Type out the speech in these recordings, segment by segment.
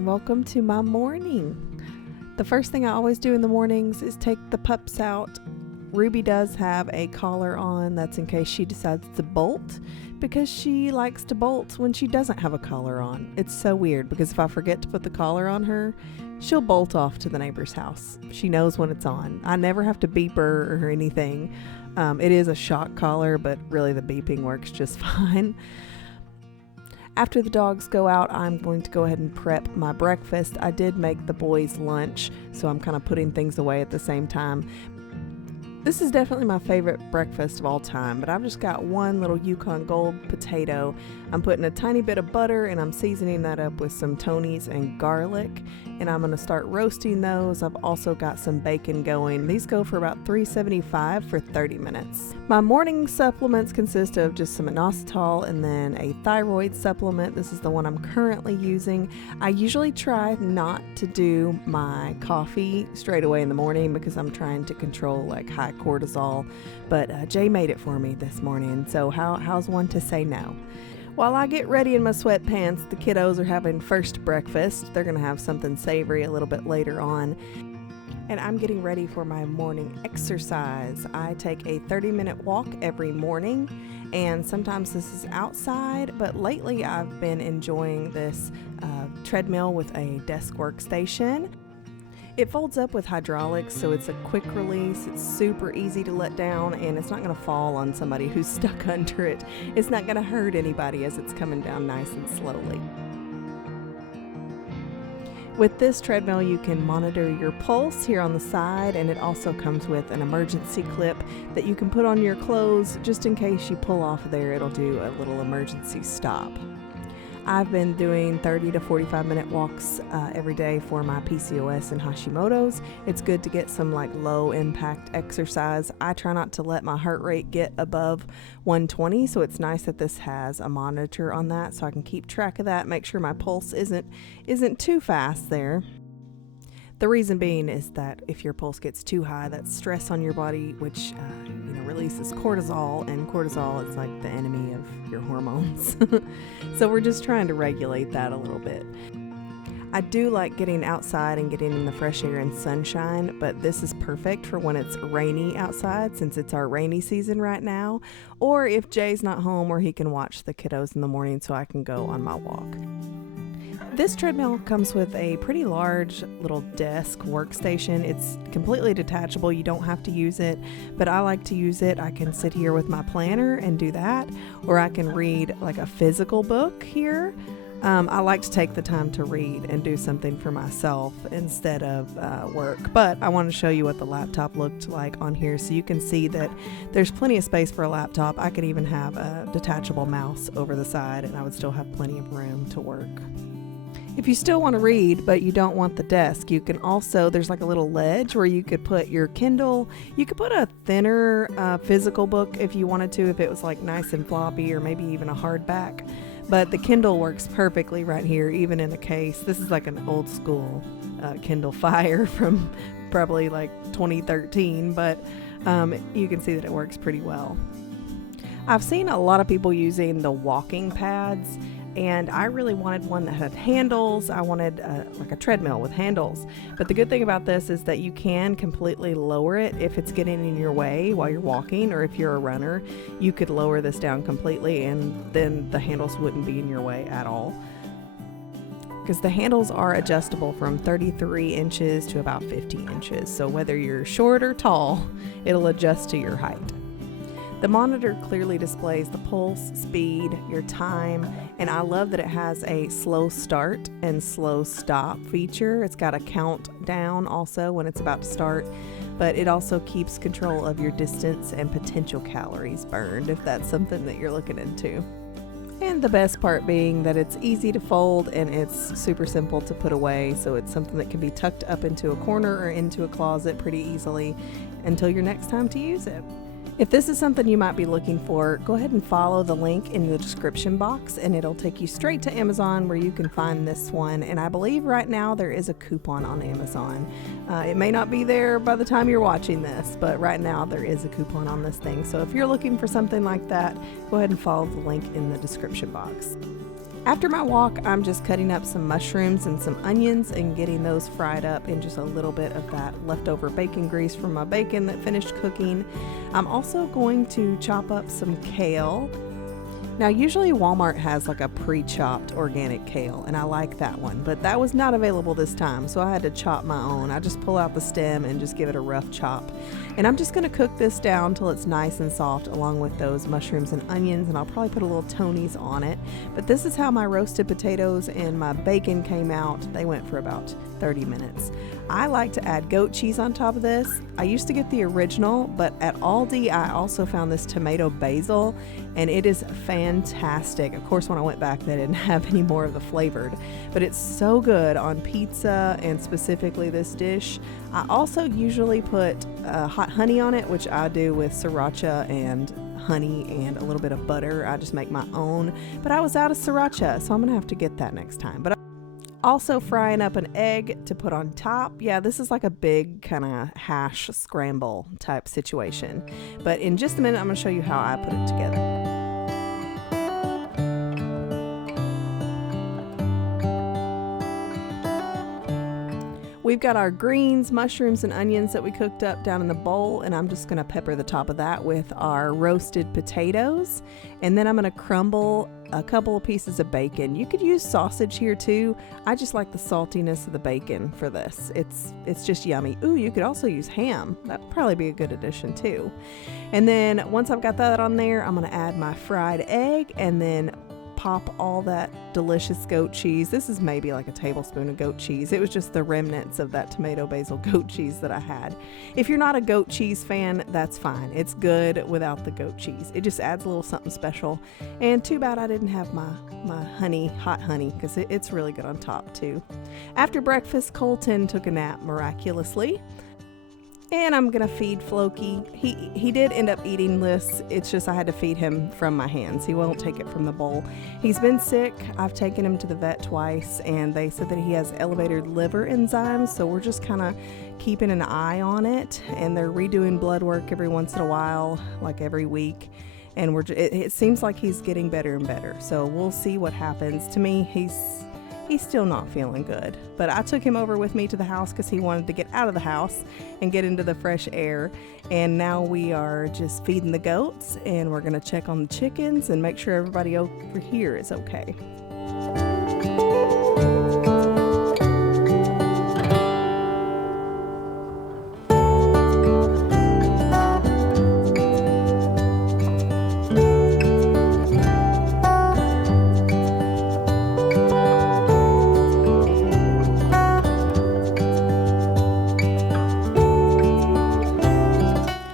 and welcome to my morning. The first thing I always do in the mornings is take the pups out. Ruby does have a collar on, that's in case she decides to bolt, because she likes to bolt when she doesn't have a collar on. It's so weird because if I forget to put the collar on her, she'll bolt off to the neighbor's house. She knows when it's on. I never have to beep her or anything. It is a shock collar, but really the beeping works just fine. After the dogs go out, I'm going to go ahead and prep my breakfast. I did make the boys lunch, so I'm kind of putting things away at the same time. This is definitely my favorite breakfast of all time, but I've just got one little Yukon Gold potato. I'm putting a tiny bit of butter and I'm seasoning that up with some Tony's and garlic, and I'm going to start roasting those. I've also got some bacon going. These go for about $3.75 for 30 minutes. My morning supplements consist of just some inositol and then a thyroid supplement. This is the one I'm currently using. I usually try not to do my coffee straight away in the morning because I'm trying to control like high cortisol, but Jay made it for me this morning, so how's one to say no? While I get ready in my sweatpants, the kiddos are having first breakfast. They're gonna have something savory a little bit later on, and I'm getting ready for my morning exercise. I take a 30-minute walk every morning, and sometimes this is outside, but lately I've been enjoying this treadmill with a desk workstation. It folds up with hydraulics, so it's a quick release. It's super easy to let down, and it's not going to fall on somebody who's stuck under it. It's not going to hurt anybody as it's coming down nice and slowly. With this treadmill, you can monitor your pulse here on the side, and it also comes with an emergency clip that you can put on your clothes just in case you pull off of there. It'll do a little emergency stop. I've been doing 30 to 45 minute walks every day for my PCOS and Hashimoto's. It's good to get some like low impact exercise. I try not to let my heart rate get above 120, so it's nice that this has a monitor on that so I can keep track of that, make sure my pulse isn't too fast there. The reason being is that if your pulse gets too high, that's stress on your body, which releases cortisol, and cortisol is like the enemy of your hormones. So we're just trying to regulate that a little bit. I do like getting outside and getting in the fresh air and sunshine, but this is perfect for when it's rainy outside, since it's our rainy season right now, or if Jay's not home where he can watch the kiddos in the morning so I can go on my walk. This treadmill comes with a pretty large little desk workstation. It's completely detachable. You don't have to use it, but I like to use it. I can sit here with my planner and do that, or I can read like a physical book here. I like to take the time to read and do something for myself instead of work, but I want to show you what the laptop looked like on here so you can see that there's plenty of space for a laptop. I could even have a detachable mouse over the side and I would still have plenty of room to work. If you still want to read, but you don't want the desk, you can also, there's like a little ledge where you could put your Kindle. You could put a thinner physical book if you wanted to, if it was like nice and floppy, or maybe even a hardback. But the Kindle works perfectly right here, even in a case. This is like an old school Kindle Fire from probably like 2013, but you can see that it works pretty well. I've seen a lot of people using the walking pads, and I really wanted one that had handles. I wanted like a treadmill with handles. But the good thing about this is that you can completely lower it if it's getting in your way while you're walking, or if you're a runner, you could lower this down completely and then the handles wouldn't be in your way at all. Because the handles are adjustable from 33 inches to about 50 inches. So whether you're short or tall, it'll adjust to your height. The monitor clearly displays the pulse, speed, your time, and I love that it has a slow start and slow stop feature. It's got a countdown also when it's about to start, but it also keeps control of your distance and potential calories burned if that's something that you're looking into. And the best part being that it's easy to fold and it's super simple to put away, so it's something that can be tucked up into a corner or into a closet pretty easily until your next time to use it. If this is something you might be looking for, go ahead and follow the link in the description box and it'll take you straight to Amazon where you can find this one. And I believe right now there is a coupon on Amazon. It may not be there by the time you're watching this, but right now there is a coupon on this thing. So if you're looking for something like that, go ahead and follow the link in the description box. After my walk, I'm just cutting up some mushrooms and some onions and getting those fried up in just a little bit of that leftover bacon grease from my bacon that finished cooking. I'm also going to chop up some kale. Now, usually Walmart has like a pre-chopped organic kale, and I like that one, but that was not available this time, so I had to chop my own. I just pull out the stem and just give it a rough chop. And I'm just going to cook this down till it's nice and soft along with those mushrooms and onions, and I'll probably put a little Tony's on it. But this is how my roasted potatoes and my bacon came out. They went for about 30 minutes. I like to add goat cheese on top of this. I used to get the original, but at Aldi I also found this tomato basil, and it is fantastic. Of course, when I went back, they didn't have any more of the flavored, but it's so good on pizza and specifically this dish. I also usually put hot honey on it, which I do with sriracha and honey and a little bit of butter. I just make my own, but I was out of sriracha, so I'm gonna have to get that next time. But also frying up an egg to put on top. Yeah, this is like a big kind of hash scramble type situation. But in just a minute, I'm going to show you how I put it together. We've got our greens, mushrooms, and onions that we cooked up down in the bowl, and I'm just going to pepper the top of that with our roasted potatoes. And then I'm going to crumble a couple of pieces of bacon. You could use sausage here too. I just like the saltiness of the bacon for this. It's just yummy. Ooh, you could also use ham. That would probably be a good addition too. And then once I've got that on there, I'm going to add my fried egg and then pop all that delicious goat cheese. This is maybe like a tablespoon of goat cheese. It was just the remnants of that tomato basil goat cheese that I had. If you're not a goat cheese fan, that's fine. It's good without the goat cheese. It just adds a little something special. And too bad I didn't have my honey, hot honey, because it's really good on top too. After breakfast, Colton took a nap miraculously. And I'm gonna feed Floki. He did end up eating this. It's just I had to feed him from my hands. He won't take it from the bowl. He's been sick. I've taken him to the vet twice, and they said that he has elevated liver enzymes. So we're just kind of keeping an eye on it. And they're redoing blood work every once in a while, like every week. And it seems like he's getting better and better. So we'll see what happens. To me, he's still not feeling good, but I took him over with me to the house because he wanted to get out of the house and get into the fresh air. And now we are just feeding the goats, and we're going to check on the chickens and make sure everybody over here is okay.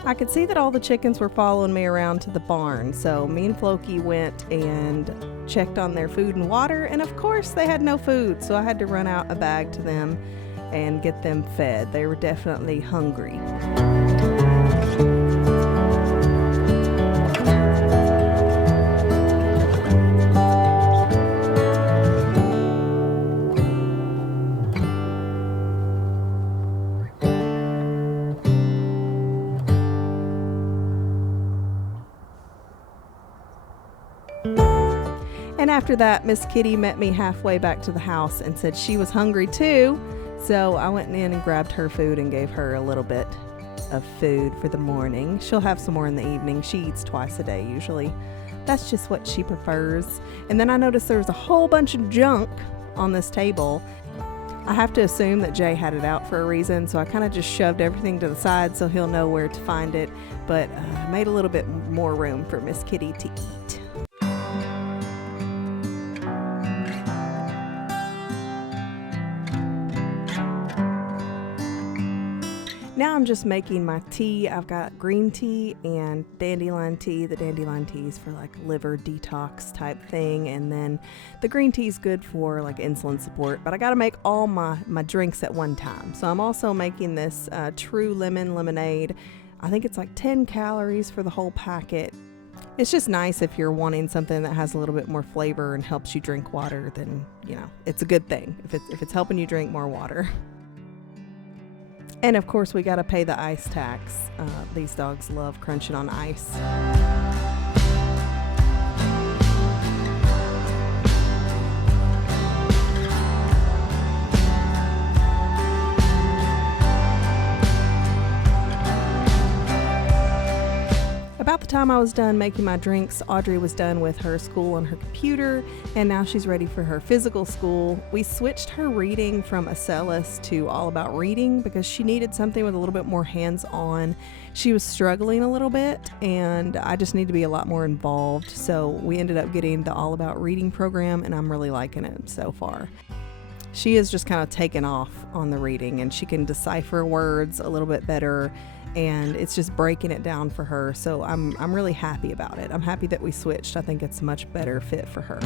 I could see that all the chickens were following me around to the barn, so me and Floki went and checked on their food and water, and of course they had no food, so I had to run out a bag to them and get them fed. They were definitely hungry. And after that, Miss Kitty met me halfway back to the house and said she was hungry too. So I went in and grabbed her food and gave her a little bit of food for the morning. She'll have some more in the evening. She eats twice a day usually. That's just what she prefers. And then I noticed there was a whole bunch of junk on this table. I have to assume that Jay had it out for a reason, so I kind of just shoved everything to the side so he'll know where to find it, but made a little bit more room for Miss Kitty to eat. Now I'm just making my tea. I've got green tea and dandelion tea. The dandelion tea is for like liver detox type thing, and then the green tea is good for like insulin support, but I got to make all my drinks at one time. So I'm also making this True Lemon lemonade. I think it's like 10 calories for the whole packet. It's just nice if you're wanting something that has a little bit more flavor and helps you drink water, then, you know, it's a good thing if it's helping you drink more water. And of course, we got to pay the ice tax. These dogs love crunching on ice. the time I was done making my drinks, Audrey was done with her school on her computer, and now she's ready for her physical school. We switched her reading from Acellus to All About Reading because she needed something with a little bit more hands-on. She was struggling a little bit, and I just need to be a lot more involved. So we ended up getting the All About Reading program, and I'm really liking it so far. She is just kind of taken off on the reading, and she can decipher words a little bit better, and it's just breaking it down for her. So I'm really happy about it. I'm happy that we switched. I think it's a much better fit for her.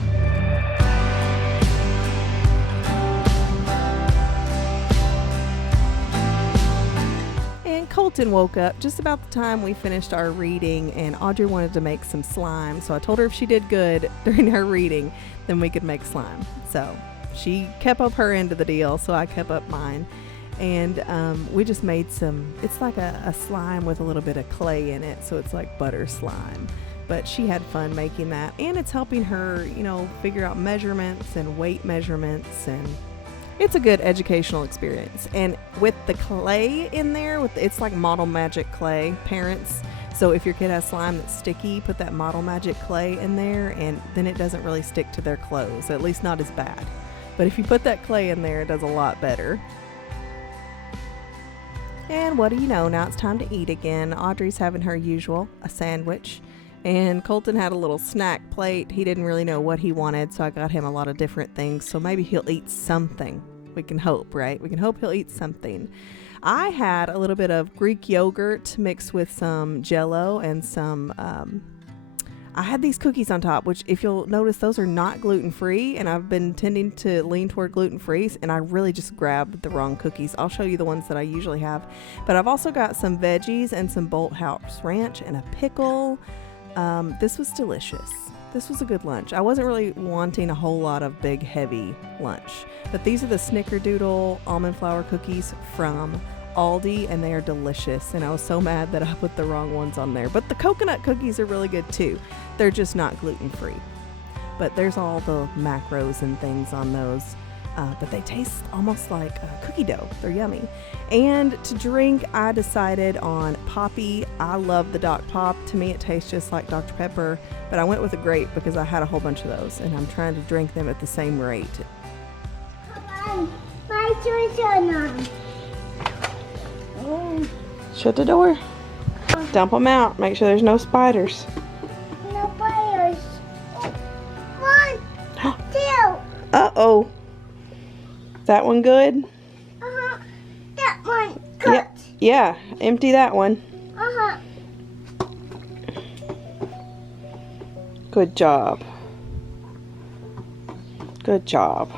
And Colton woke up just about the time we finished our reading, and Audrey wanted to make some slime. So I told her if she did good during her reading, then we could make slime. So she kept up her end of the deal, so I kept up mine. And we just made some, it's like a slime with a little bit of clay in it, so it's like butter slime. But she had fun making that, and it's helping her, figure out measurements and weight measurements, and it's a good educational experience. And with the clay in there, it's like Model Magic clay, parents. So if your kid has slime that's sticky, put that Model Magic clay in there, and then it doesn't really stick to their clothes, at least not as bad. But if you put that clay in there, it does a lot better. And what do you know, now it's time to eat again. Audrey's having her usual, a sandwich. And Colton had a little snack plate. He didn't really know what he wanted, so I got him a lot of different things. So maybe he'll eat something. We can hope, right? We can hope he'll eat something. I had a little bit of Greek yogurt mixed with some Jell-O and some, I had these cookies on top, which if you'll notice, those are not gluten-free, and I've been tending to lean toward gluten-free, and I really just grabbed the wrong cookies. I'll show you the ones that I usually have, but I've also got some veggies and some Bolt House Ranch and a pickle. This was delicious. This was a good lunch. I wasn't really wanting a whole lot of big, heavy lunch, but these are the Snickerdoodle almond flour cookies from Aldi, and they are delicious, and I was so mad that I put the wrong ones on there. But the coconut cookies are really good too. They're just not gluten-free, but there's all the macros and things on those, but they taste almost like cookie dough. They're yummy. And to drink, I decided on Poppy. I love the Doc Pop. To me it tastes just like Dr. Pepper, but I went with a grape because I had a whole bunch of those, and I'm trying to drink them at the same rate. Come on, my shoes are on. Shut the door. Dump them out. Make sure there's no spiders. No spiders. 1, 2. Uh-oh. Is that one good? Uh-huh. That one. Good. Yeah. Empty that one. Uh-huh. Good job. Good job.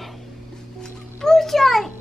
Push on.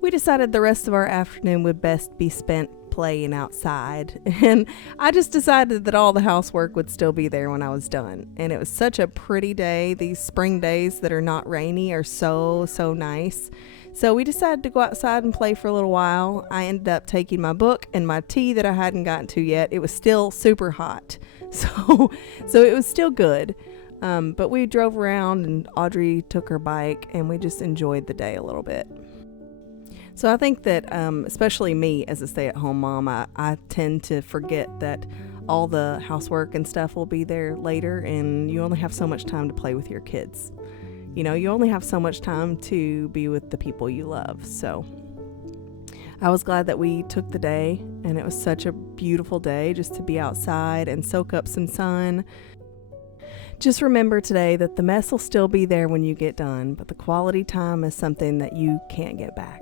We decided the rest of our afternoon would best be spent playing outside, and I just decided that all the housework would still be there when I was done. And it was such a pretty day. These spring days that are not rainy are so nice. So we decided to go outside and play for a little while. I ended up taking my book and my tea that I hadn't gotten to yet. It was still super hot, so it was still good. But we drove around, and Audrey took her bike, and we just enjoyed the day a little bit. So I think that, especially me as a stay-at-home mom, I tend to forget that all the housework and stuff will be there later, and you only have so much time to play with your kids. You only have so much time to be with the people you love. So I was glad that we took the day, and it was such a beautiful day just to be outside and soak up some sun. Just remember today that the mess will still be there when you get done, but the quality time is something that you can't get back.